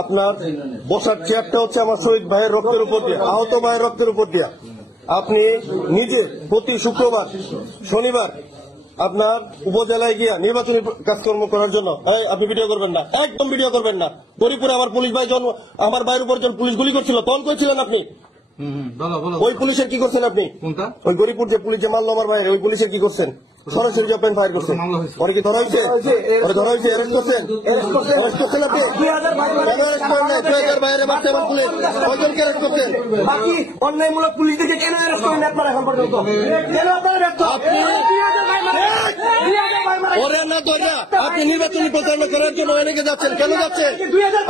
আপনার বসার চেয়ারটা হচ্ছে আমার শহীদ ভাইয়ের রক্তের উপর দিয়ে, আহত ভাইয়ের রক্তের উপর দিয়ে। আপনি নিজে প্রতি শুক্রবার শনিবার আপনার উপজেলায় গিয়া নির্বাচনী কাজকর্ম করার জন্য আপনি ভিডিও করবেন না, একদম ভিডিও করবেন না। গরিপুরে আমার পুলিশ ভাই আমার ভাইয়ের উপর যখন পুলিশ গুলি করছিল তখন কইছিলেন আপনি ওই পুলিশের কি করছেন আপনি? ওই গরিপুর যে পুলিশ যে মারলো আমার ভাইয়ের, ওই পুলিশের কি করছেন? সরাসরি ওপেন ফায়ার করছেন। ওরা কি ধরা হয়েছে? ধরা হয়েছে? অ্যারেস্ট করছেন? অ্যারেস্ট করছেন আপনি? অ্যারেস্ট করেন নাই? 2000 বাইরে বাচ্চা আমার পুলিশ কয়জনকে অ্যারেস্ট করছেন? বাকি অন্যায়মূলক পুলিশ দেখে কেন অ্যারেস্ট করেন আপনারা এখন পর্যন্ত? কেন আপনারা ব্যর্থ? আপনি নির্বাচনী প্রচারণা করার জন্য অনেকে যাচ্ছেন, কেন যাচ্ছেন?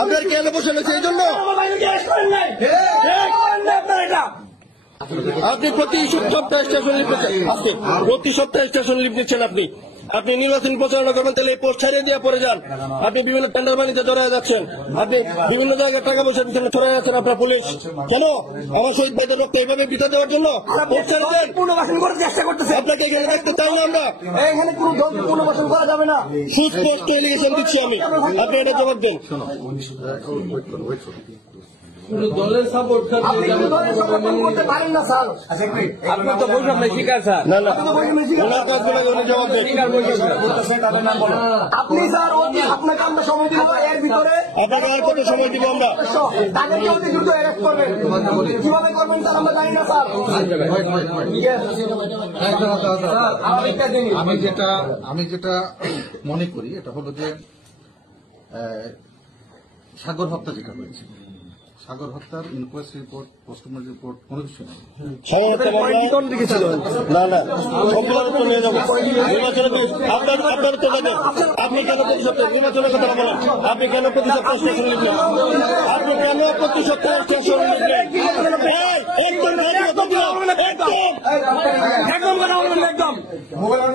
আপনার কেন বসে রয়েছে এই জন্য? আপনি প্রতি সপ্তাহে স্টেশন লিপ আজকে প্রতি সপ্তাহে স্টেশন লিপ নিচ্ছেন আপনি। আপনি নির্বাচনী প্রচারণা করবেন, তাহলে এই পোস্ট ছাড়িয়ে দিয়ে পরে যান। আপনি বিভিন্ন টেন্ডার বাণিজ্যে জড়ায় যাচ্ছেন, আপনি বিভিন্ন জায়গায় টাকা পয়সা পিছনে ছড়াই যাচ্ছেন আপনার পুলিশ। কেন? আমার শহীদ ভাইদের রক্ত এইভাবে বিতা দেওয়ার জন্য পোস্ট ছেড়ে দেন। পুনর্বাসন করার চেষ্টা করতেছে, আপনাকে এখানে রাখতে চাই না আমরা। এখানে কোনো পুনর্বাসন করা যাবে না, সুস্পষ্ট এলিগেশন দিচ্ছি আমি, আপনি এটা জবাব দেন। দলের সাপোর্ট করতে পারেন না স্যার, আপনি তো বলছেন না শিকার স্যার। না না, ওনার কাজগুলো উনি জবাব দেন। আপনি স্যার আপনাকে আমরা সময় দিব, এর ভিতরে আপনাকে আর কত সময় দিব আমরা? তাদেরকে অতি দ্রুত অ্যারেস্ট করবেন। কিভাবে করবেন স্যার আমরা জানি না স্যার। আমি যেটা মনে করি এটা হলো যে সাগর হত্যা যেটা হয়েছে, সাগর হত্যার ইনকোয়েস্ট রিপোর্ট, পোস্টমর্টম রিপোর্ট কোনো কিছু নেই। না না, সবগুলো নিয়ে যাবো নির্বাচনে। আপনার তো যাবেন, আপনি কেন প্রতি সপ্তাহে নির্বাচনের কথা বলেন? আপনি কেন প্রতি সপ্তাহে স্টেশন লিখলেন? আপনি কেন প্রতি সপ্তাহে স্টেশন লিখলেন? একদম মোবাইল